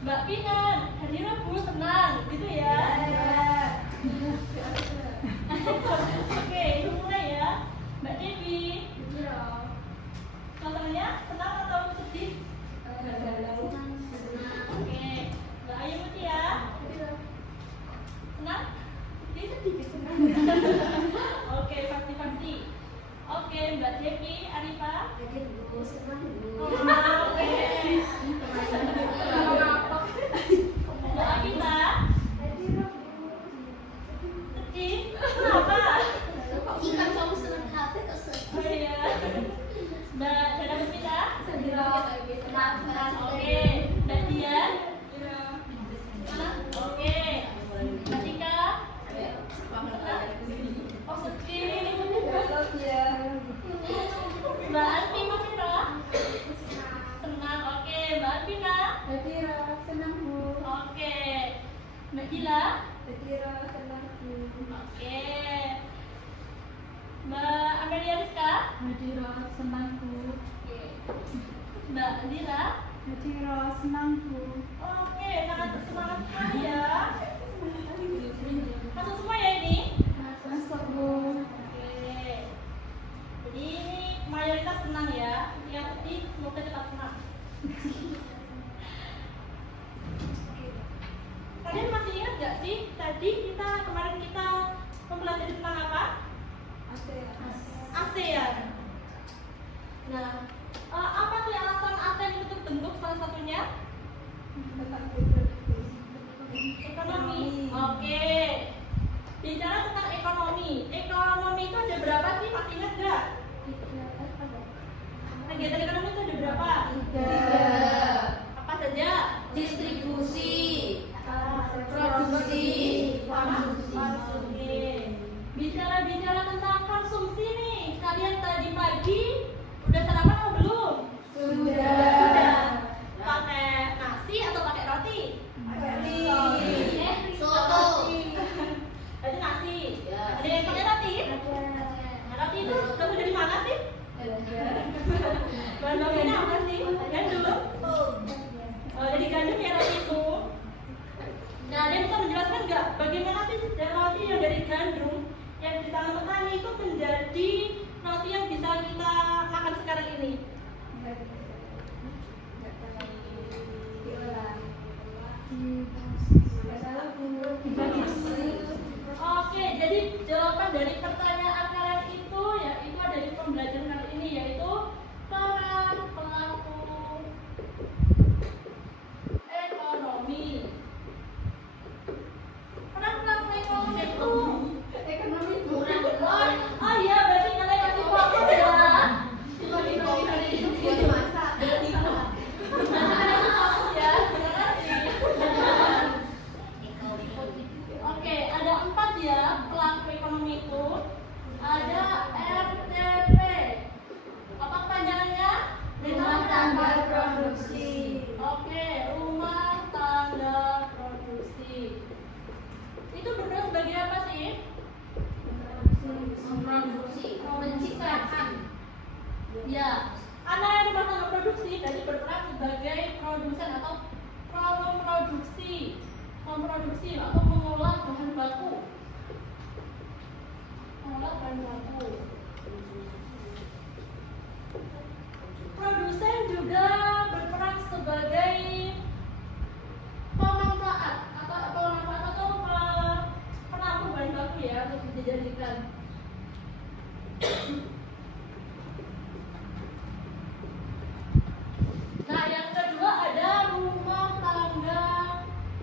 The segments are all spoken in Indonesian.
Mbak Pina, hari Rabu senang, gitu ya? Oke, mulai ya. Mbak Devi, suasananya senang atau sedih? Oke, Mbak Ayu Mutia, senang? Sedih? Oke, pasti. Oke, Mbak Devi, Arifa. Oke. Mbak Avita, sedih? Kenapa? Oh iya. Mbak Dada Musmita? Oke. Mbak Dian? Oke. Mbak Tika? Oh sedih. Mbak Alfi Mafira? Senang. Oke. Mbak Alvina? Oke. Mbak Dila? Oke. Mbak Amelia Rizka? Mbak Lira? Oke, sangat semangat sekali ya. Masuk semua ya ini? Oke. Jadi ini mayoritas senang ya. Yang sedih semoga cepat senang. Kalian masih ingat gak sih tadi kemarin kita mempelajari tentang apa? ASEAN. Nah, apa sih alasan ASEAN itu terbentuk salah satunya? Ekonomi. Oke. Bicara tentang ekonomi. Ekonomi itu ada berapa sih? Masih ingat gak? Kegiatan ekonomi itu ada berapa? 3. Apa saja? Distribusi, Produksi, konsumsi. Bicara tentang konsumsi nih, kalian tadi pagi udah sarapan atau belum? Sudah. Pakai nasi atau pakai roti? Soto. Tadi nasi. Ya. Ada yang pakai roti? Nah, roti itu kamu dari mana sih? Bahan bakunya apa sih? Gandum. Oh, jadi gandum ya roti itu. Nah, ada yang bisa menjelaskan nggak bagaimana sih roti yang dari gandum yang ditanam petani itu menjadi roti yang bisa kita makan sekarang ini? Oke, jadi jawaban dari pertanyaan kalian itu yaitu ada di pembelajaran kali ini, yaitu peran pelaku ekonomi. Peran pelaku ekonomi itu oh iya, berarti kalian masih fokus ya. Oke, ada 4 ya pelaku ekonomi itu. Ada RTP. Apa kepanjangannya? Rumah tangga produksi. Oke, rumah tangga produksi. Itu berperan sebagai apa sih? Memproduksi, menciptakan. Ya, anak rumah tangga produksi jadi berperan sebagai produsen atau memproduksi atau mengolah bahan baku. Produsen juga berperan sebagai pemanfaat atau penampung bahan baku ya untuk dijadikan. Nah, yang kedua ada rumah tangga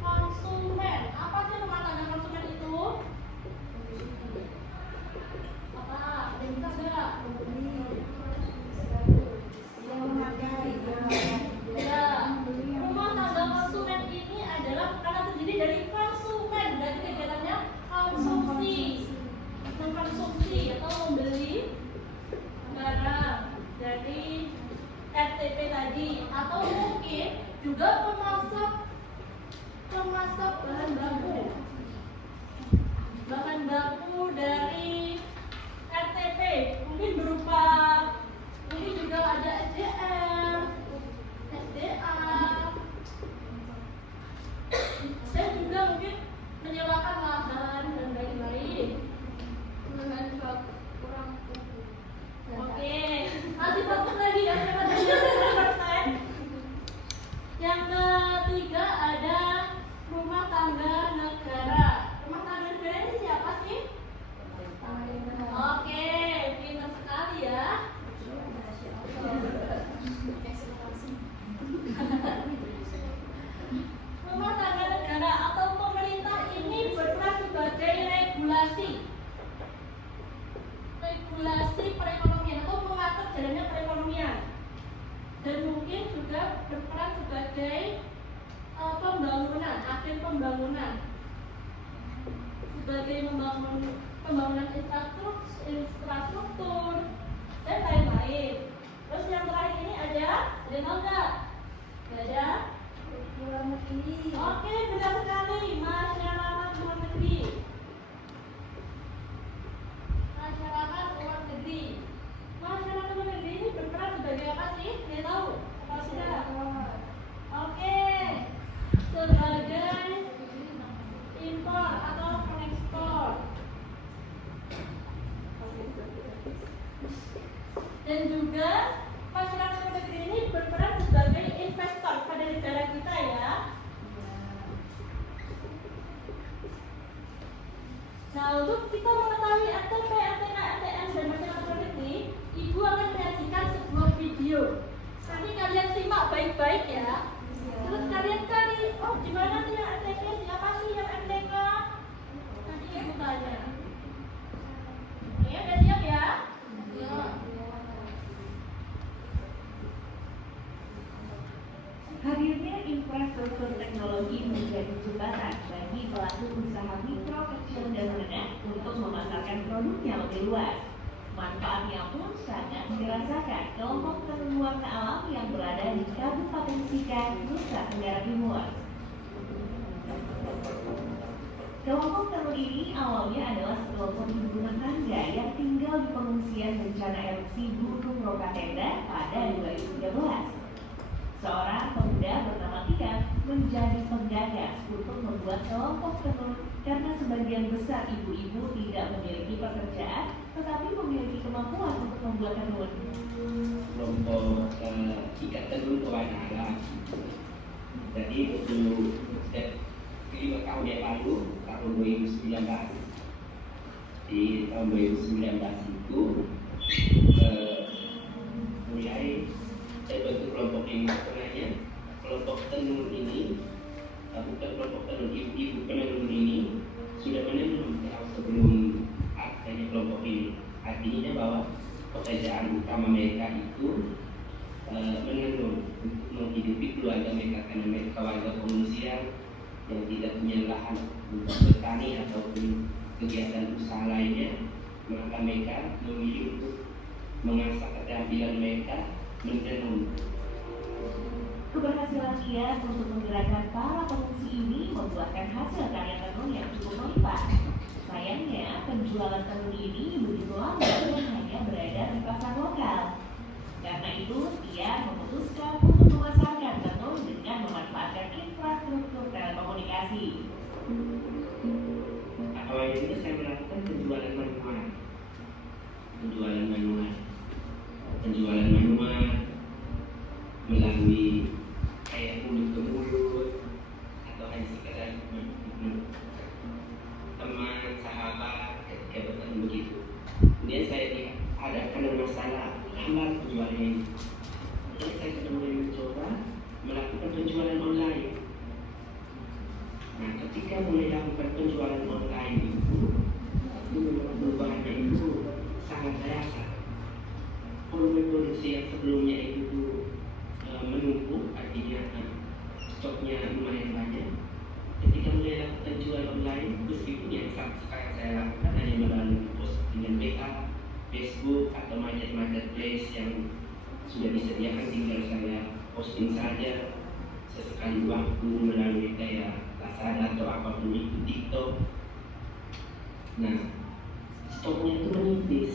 konsumen. Apa sih rumah tangga konsumen itu? Apa? Ada yang bisa nggak? Ya, rumah tangga konsumen ini adalah karena terdiri dari konsumen, dari kegiatannya konsumsi, mengkonsumsi atau membeli regulasi perekonomian atau mengatur jalannya perekonomian, dan mungkin juga berperan sebagai pembangunan, agen pembangunan, sebagai pembangunan infrastruktur dan lain-lain. Terus yang terakhir ini ada tahu nggak? Nggak ada? Luar negeri. Oke, benar sekali. Masyarakat luar negeri. Masyarakat luar negeri. Masyarakat luar negeri ini berperan sebagai apa sih? Dia tahu? Tahu sudah? Oke. Sebagai impor atau pengekspor. Dan juga masyarakat luar negeri ini berperan sebagai investor pada negara kita ya. Nah, untuk kita mengetahui RTP, RTK, RTN dan masyarakat luar negeri, Ibu akan menyajikan sebuah video. Nanti kalian simak baik-baik ya. Terus kalian cari, oh di mana sih yang RTP, siapa sih yang RTK? Nanti Ibu tanya. Oke, udah siap ya? Hadirnya infrastruktur teknologi menjadi jembatan bagi pelaku usaha mikro, kecil, dan menengah untuk memasarkan produknya lebih luas. Manfaatnya pun sangat dirasakan kelompok tenun warna alam yang berada di Kabupaten Sika, Nusa Tenggara Timur. Kelompok tenun ini awalnya adalah sekelompok ibu rumah tangga yang tinggal di pengungsian bencana erupsi Gunung Rokatenda pada 2013. Seorang pemuda bernama Tia menjadi penggagas untuk membuat kelompok tenun karena sebagian besar ibu-ibu tidak memiliki pekerjaan tetapi memiliki kemampuan untuk membuat tenun. Kelompok ikat tenun pewarna alam. Jadi untuk 5 tahun yang lalu, tahun 2019, di tahun 2019 itu mulai terbentuk kelompok ini. Sebenarnya kelompok tenun ini bukan kelompok tenun, ibu-ibu penenun ini sudah menenun jauh sebelum adanya kelompok ini. Artinya bahwa pekerjaan utama mereka itu menenun untuk menghidupi keluarga mereka, karena mereka warga pengungsian yang tidak punya lahan untuk bertani ataupun kegiatan usaha lainnya, maka mereka memilih untuk mengasah keterampilan mereka menenun. Keberhasilan Tia untuk menggerakkan para pengungsi ini membuahkan hasil karya tenun yang cukup melimpah. Sayangnya, penjualan tenun ini begitu lambat dan hanya beredar di pasar lokal. Karena itu, Tia memutuskan untuk memasarkan tenun dengan memanfaatkan infrastruktur telekomunikasi. Awalnya itu saya melakukan penjualan manual melalui kayak mulut ke mulut atau hanya sekedar teman, sahabat, kayak bertemu begitu. Kemudian saya lihat ada masalah lambat penjualannya ini. Jadi saya kemudian mencoba melakukan penjualan online. Nah, ketika mulai lakukan penjualan online itu perubahannya itu sangat terasa. Volume produksi yang sebelumnya itu menumpuk, artinya stoknya lumayan banyak. Ketika mulai lakukan jual online, meskipun yang sekarang saya lakukan hanya melalui postingan WA, Facebook atau marketplace yang sudah disediakan, tinggal saya posting saja sesekali waktu melalui kayak Lazada atau apapun itu, TikTok. Nah, stoknya itu menipis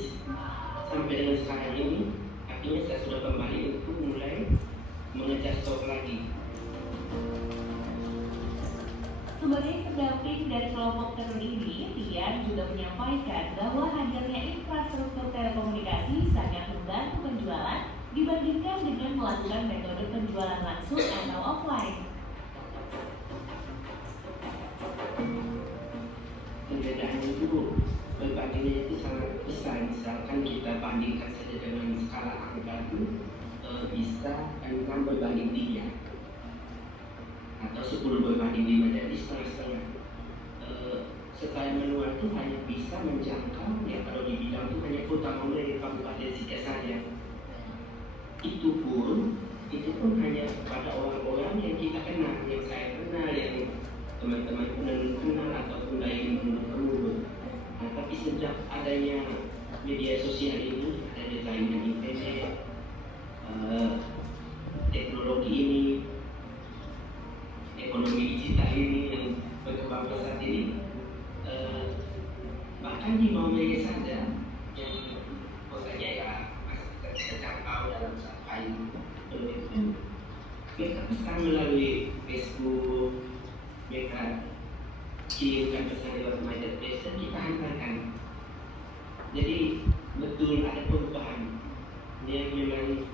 sampai dengan sekarang ini. Artinya saya sudah kembali untuk mulai mengejar stok lagi. Sebagai pendamping dari kelompok tenun ini, Tia juga menyampaikan bahwa hadirnya infrastruktur telekomunikasi sangat membantu penjualan dibandingkan dengan melakukan metode penjualan langsung atau offline. Perbedaannya itu berbaginya itu sangat besar. Misalkan kita bandingkan saja dengan skala angka itu bisa 6 berbanding 3 atau 10 berbanding 5, jadi setengah-setengah. Setelah manual itu hanya bisa menjangkau, ya kalau dibilang itu hanya kota terutama dari Kabupaten Sikasarya. Itu pun hanya pada orang-orang yang kita kenal, yang saya kenal, yang teman-teman kenal ataupun lain menurut. Nah, tapi sejak adanya media sosial ini, adanya jaringan internet, teknologi ini, ekonomi digital ini yang berkembang pesat ini, bahkan di bawah mereka saja yang pokoknya ya masih terjangkau dalam satu hari itu, mereka pesan melalui Facebook, mereka kirimkan pesan lewat marketplace dan kita hantarkan. Jadi betul ada perubahan yang memang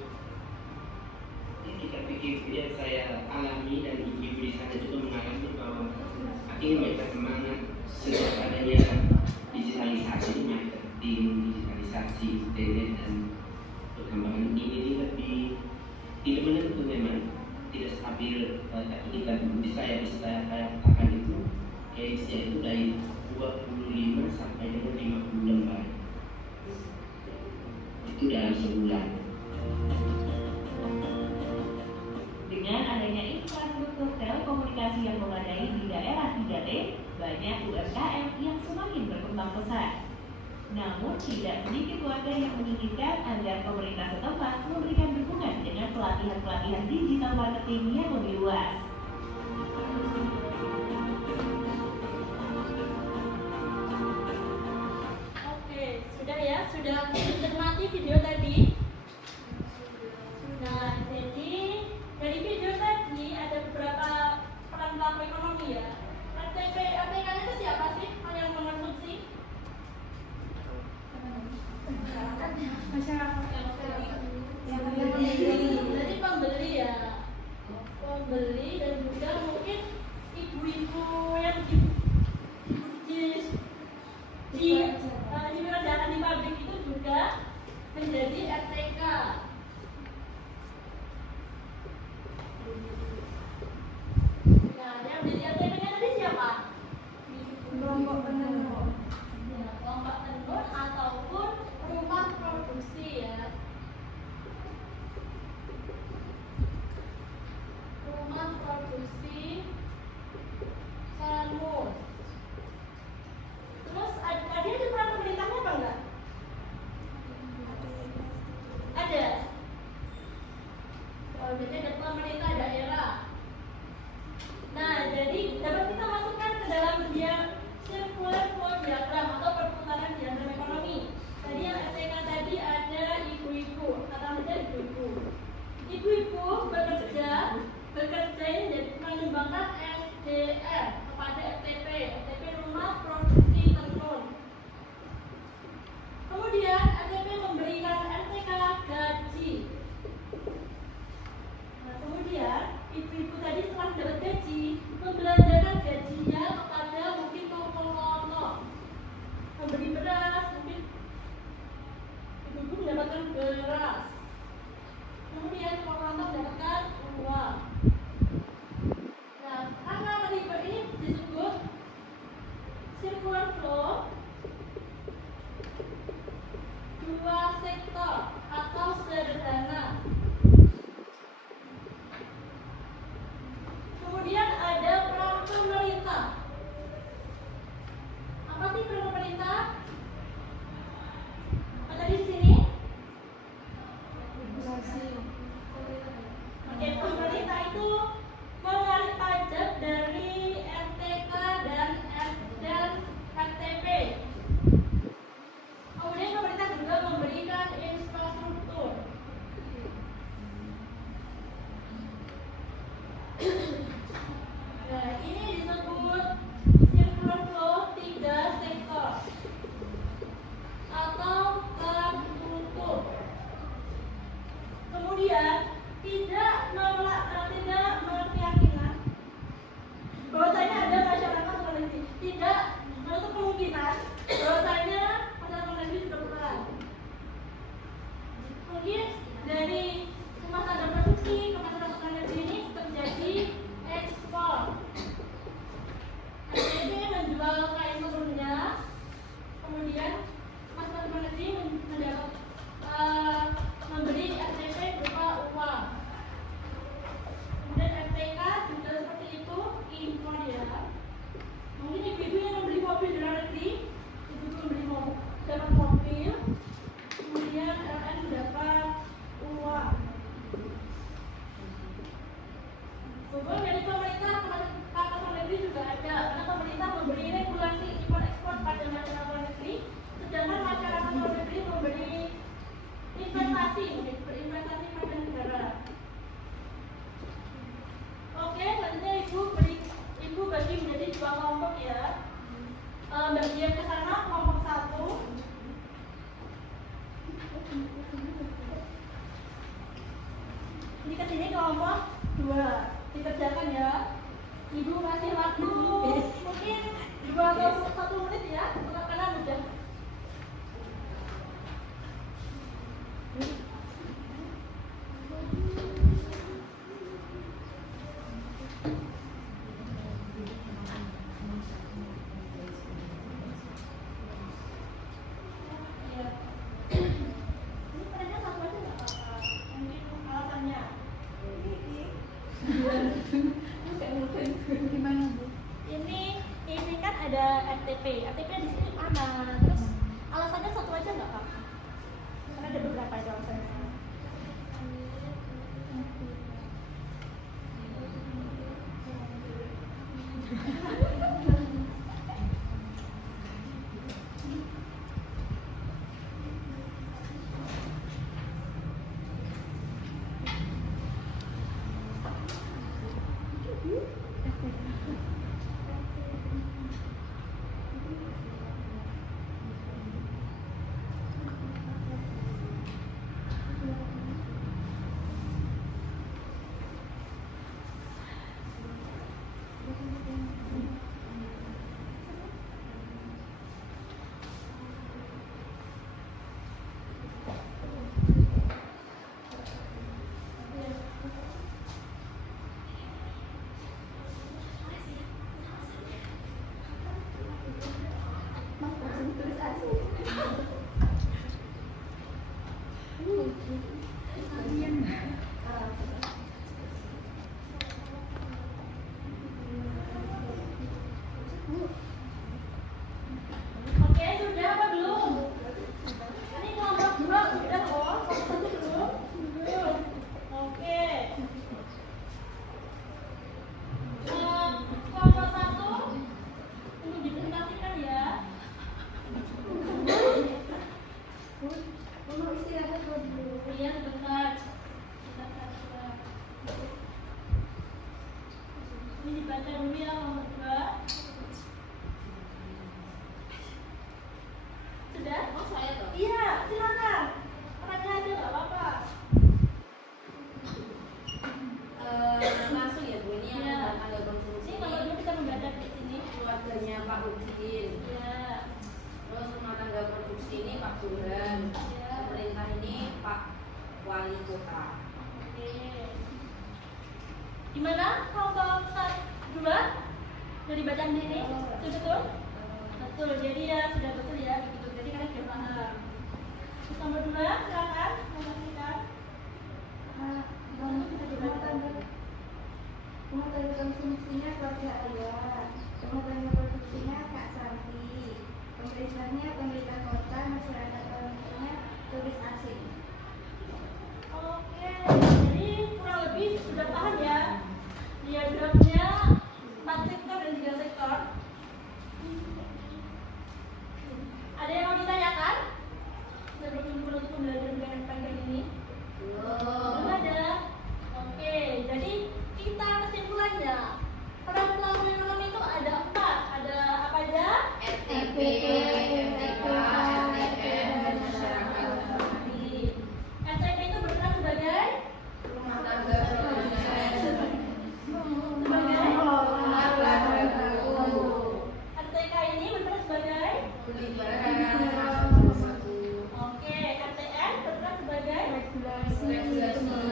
kita pikir yang saya alami dan ibu-ibu di sana juga mengalami bahwa akhirnya mereka semangat sejak adanya digitalisasi marketing, digitalisasi internet dan perkembangan ini lebih tidak menentu, memang tidak stabil, tapi kita bisa katakan itu case-nya itu dari 25 sampai dengan 50 lembar itu dalam sebulan. Dengan adanya infrastruktur telekomunikasi yang memadai di daerah 3T, banyak UMKM yang semakin berkembang pesat. Namun, tidak sedikit warga yang menginginkan agar pemerintah setempat memberikan dukungan dengan pelatihan-pelatihan digital marketing yang lebih luas. Oke, sudah ya, sudah menikmati video tadi. Nah, jadi dari video tadi ada beberapa peran pelaku ekonomi ya. RTK-nya itu siapa sih yang mengonsumsi? Masyarakat yang Jadi pembeli ya, pembeli dan juga mungkin ibu-ibu yang dikerjakan di pabrik itu juga menjadi RTK. Nah, yang menjadi RTK-nya tadi siapa? kelompok penenun. Ya, kelompok tenun ataupun rumah produksi ya. Rumah produksi sanur. Terus ada peran pemerintahnya apa enggak? Ada. Oh, jadi ada pemerintah daerah. Nah, jadi dapat kita masukkan ke dalam dia circular flow diagram atau perputaran diagram ekonomi. Tadi yang RTK tadi ada ibu-ibu, kata saja ibu-ibu. Ibu-ibu bekerja ini menyumbangkan SDR kepada RTP rumah produksi tenun. Kemudian RTP memberikan RTK gaji. Nah, kemudian ibu-ibu tadi setelah dapat gaji membelanjakan gajinya kepada mungkin toko-toko, memberi beras, mungkin ibu-ibu mendapatkan beras. Kemudian toko-toko mendapatkan uang. Nah, karena melibat ini disebut circular flow dua sektor atau sederhana. Kemudian ada peran pemerintah. Apa sih peran pemerintah? Ada di sini? Oke, pemerintah itu menarik pajak dari RTK dan RTP. Kemudian pemerintah juga memberikan infrastruktur. Nah, ini disebut circular flow 3 sektor atau tertutup. Kemudian tidak keyakinan bahwasanya ada masyarakat memiliki, tidak menutup kemungkinan bahwasanya masyarakat memiliki berperan. Mungkin dari rumah tangga produksi ke masyarakat negeri ini terjadi ekspor. RTP menjual kain tenunnya, kemudian masyarakat negeri sudah memberi RTP berupa uang. Kemudian RTK juga seperti itu, impor ya. Mungkin ibu-ibu yang membeli mobil di luar negeri, ibu-ibu membeli dapat mobil, kemudian LN dapat uang. Kemudian dari pemerintah ke luar negeri juga ada, karena pemerintah memberi regulasi impor ekspor pada masyarakat luar negeri, sedangkan masyarakat luar negeri memberi investasi, berinvestasi pada negara. Oke, selanjutnya ibu bagi menjadi dua kelompok ya. Bagian ke sana kelompok 1. Ini ke sini kelompok 2. Dikerjakan ya. Ibu kasih waktu mungkin 2 atau 1 menit ya, karena mudah. Ini kan ada RTP di sini mana? Terus alasannya satu aja nggak Kak? Karena ada beberapa itu alasannya. Oke, sudah apa belum? Ini kelompok 2 sudah kok, kelompok 1 belum? Belum. Oke. Kelompok 1 untuk dipresentasikan ya. Mau istirahat dulu. Iya, sebentar. Ini dibaca dulu ya kelompok 2. Sudah? Oh, saya toh. Iya, silakan. Orangnya aja nggak apa-apa. Langsung ya Bu, ini yang Iya. tanggal konsumsi. Ini kalau dulu kita membaca di sini. Keluarganya Pak Udin. Iya. Terus rumah tangga produksi ini Pak Burhan. Iya. Pemerintah ini Pak Wali Kota. Oke. Gimana? Kelompok 2 sudah dibaca di sini? Betul? Betul. Jadi ya sudah betul ya. Betul. Jadi kalian sudah paham. Terus nomor 2, silakan memastikan. Rumah tangga konsumsinya keluarga ayah, rumah tangga produksinya Kak Santi, pemerintahnya pemerintah kota, masyarakat orangnya turis asing. Oke. Jadi kurang lebih sudah paham ya. Diagramnya 4 sektor dan 3 sektor. Ada yang mau ditanyakan? Sebelum menutup pembelajaran dengan panjang ini? Belum ada. Oke, jadi kita kesimpulannya peran pelaku ekonomi itu ada 4. Ada apa aja? RTP, RTK, RTM, dan masyarakat. RTP itu berperan sebagai Rumah tangga produsen. sebagai Rumah tangga guru. RTK ini berperan sebagai Liburan. oke, RTN berperan sebagai Regulasi.